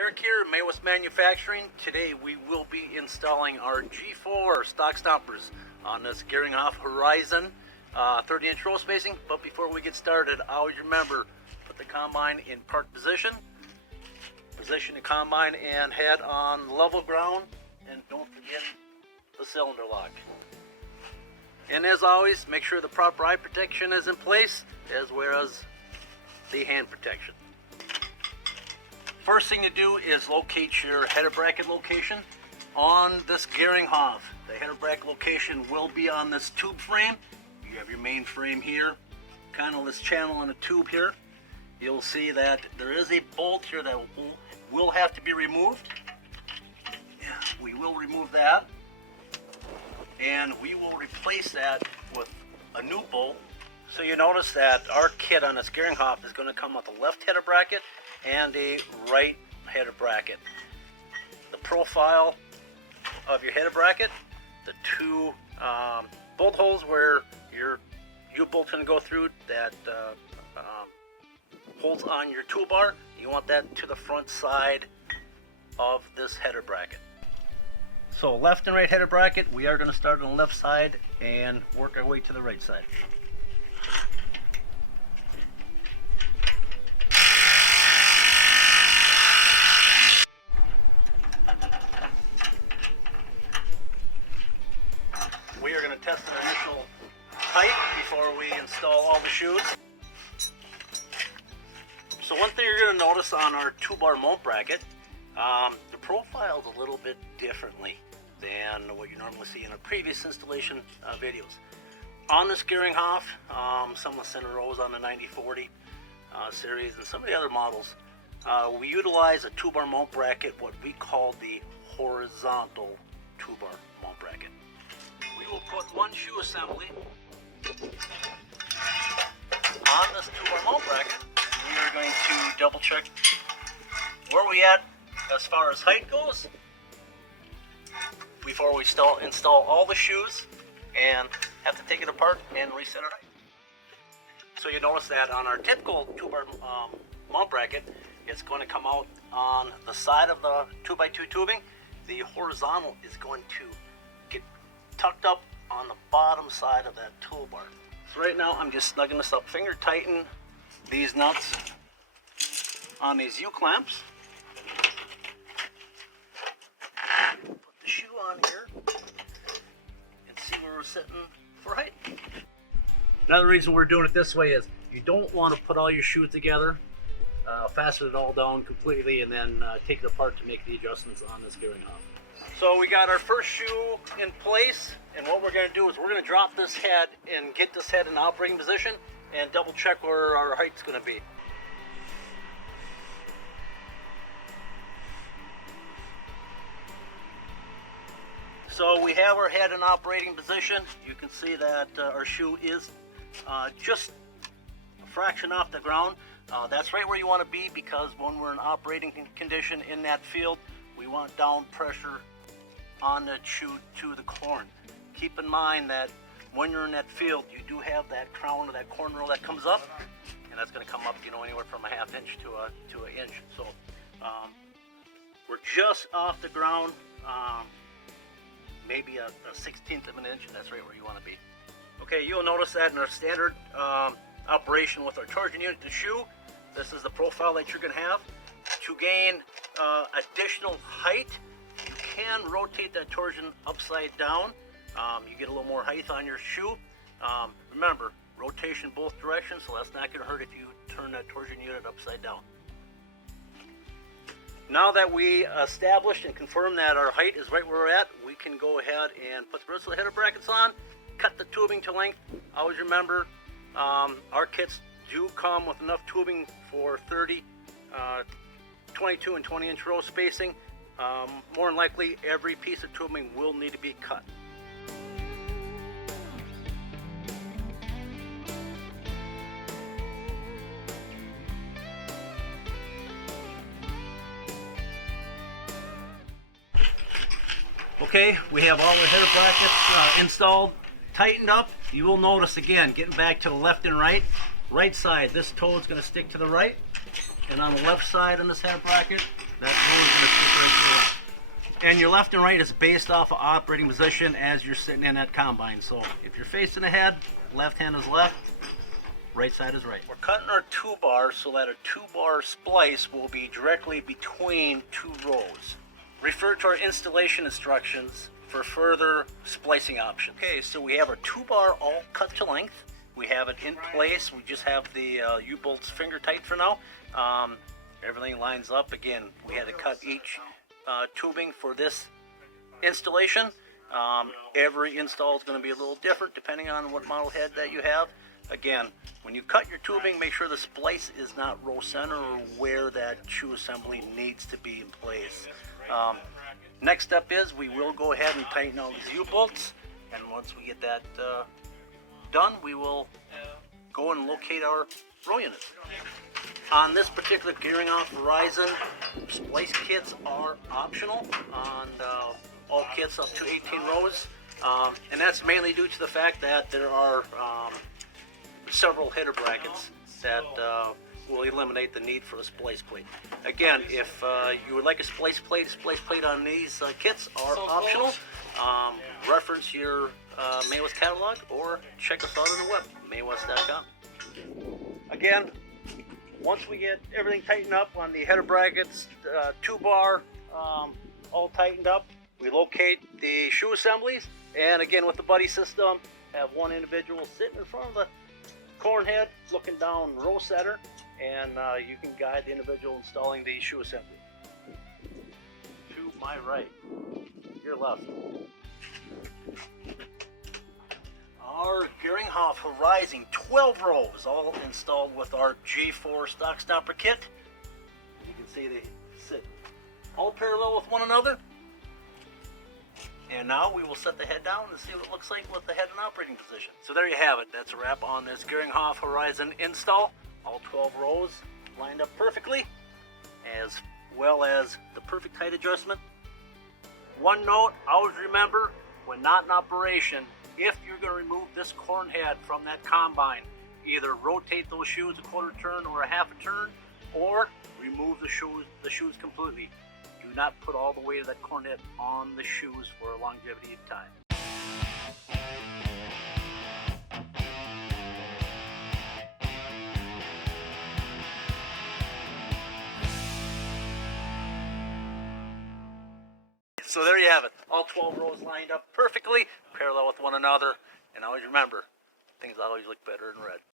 Eric here, Maywest Manufacturing. Today we will be installing our G4 Stalk Stompers on this Geringhoff Horizon 30-inch row spacing. But before we get started, always remember, put the combine in park position. Position the combine and head on level ground, and don't forget the cylinder lock. And as always, make sure the proper eye protection is in place, as well as the hand protection. First thing to do is locate your header bracket location on this Geringhoff. The header bracket location will be on this tube frame. You have your main frame here, kind of this channel in the tube here. You'll see that there is a bolt here that will have to be removed. Yeah, we will remove that, and we will replace that with a new bolt. So you notice that our kit on this Geringhoff is going to come with a left header bracket and a right header bracket. The profile of your header bracket, the two bolt holes where your U-bolt's going to go through, that holds on your toolbar, you want that to the front side of this header bracket. So left and right header bracket, we are going to start on the left side and work our way to the right side. We are going to test an initial height before we install all the shoes. So one thing you're going to notice on our 2-bar mount bracket, the profile is a little bit differently than what you normally see in a previous installation videos. On this Geringhoff, some of the center rows on the 9040 series and some of the other models, we utilize a 2-bar mount bracket, what we call the horizontal 2-bar mount bracket. We will put one shoe assembly on this 2-bar mount bracket. We are going to double check where we at as far as height goes before we install all the shoes and have to take it apart and reset our height. So you notice that on our typical 2-bar mount bracket, it's going to come out on the side of the 2x2 tubing. The horizontal is going to get tucked up on the bottom side of that toolbar. So right now I'm just snugging this up, finger tighten these nuts on these U-clamps. Put the shoe on here and see where we're sitting for height. Another reason we're doing it this way is you don't want to put all your shoes together, fasten it all down completely, and then take it apart to make the adjustments on this Geringhoff. So we got our first shoe in place, and what we're going to do is we're going to drop this head and get this head in operating position and double check where our height's going to be. So we have our head in operating position. You can see that our shoe is just a fraction off the ground. That's right where you want to be, because when we're in operating condition in that field, we want down pressure on the shoe to the corn. Keep in mind that when you're in that field, you do have that crown or that corn roll that comes up, and that's going to come up, anywhere from a ½ inch to an inch. So we're just off the ground, maybe a 1/16 of an inch, and that's right where you want to be. Okay, you'll notice that in our standard operation with our torsion unit to shoe, this is the profile that you're going to have. To gain additional height, you can rotate that torsion upside down. You get a little more height on your shoe. Remember, rotation both directions, so that's not going to hurt if you turn that torsion unit upside down. Now that we established and confirmed that our height is right where we're at, we can go ahead and put the rest of the header brackets on, cut the tubing to length. Always remember, our kits do come with enough tubing for 30, 22 and 20-inch row spacing. More than likely, every piece of tubing will need to be cut. Okay, we have all the header brackets installed, tightened up. You will notice again, getting back to the left and right side, this toe is going to stick to the right, and on the left side on this header bracket, that nose is going to stick right to your left. And your left and right is based off of operating position as you're sitting in that combine. So if you're facing ahead, left hand is left, right side is right. We're cutting our 2-bar so that a 2-bar splice will be directly between 2 rows. Refer to our installation instructions for further splicing options. Okay, so we have our 2-bar all cut to length. We have it in place. We just have the U-bolts finger tight for now. Everything lines up. Again, we had to cut each tubing for this installation. Every install is going to be a little different depending on what model head that you have. Again, when you cut your tubing, make sure the splice is not row center or where that shoe assembly needs to be in place. Next step is we will go ahead and tighten all these U-bolts, and once we get that done, we will go and locate our row units. On this particular Geringhoff Horizon, splice kits are optional on all kits up to 18 rows, and that's mainly due to the fact that there are several header brackets that will eliminate the need for a splice plate. Again, if you would like a splice plate on these kits are optional. Reference your Maywest catalog or check us out on the web, maywest.com. Again, once we get everything tightened up on the header brackets, 2-bar all tightened up, we locate the shoe assemblies, and again with the buddy system, have one individual sitting in front of the corn head looking down row center, and you can guide the individual installing the shoe assembly. To my right, your left. Our Geringhoff Horizon 12 rows all installed with our G4 Stalk Stomper kit. You can see they sit all parallel with one another. And now we will set the head down and see what it looks like with the head in operating position. So there you have it. That's a wrap on this Geringhoff Horizon install. All 12 rows lined up perfectly, as well as the perfect height adjustment. One note, always remember, when not in operation, if you're going to remove this corn head from that combine, either rotate those shoes a quarter turn or a half a turn, or remove the shoes completely. Do not put all the weight of that corn head on the shoes for a longevity of time. So there you have it. All 12 rows lined up perfectly, parallel with one another. And always remember, things always look better in red.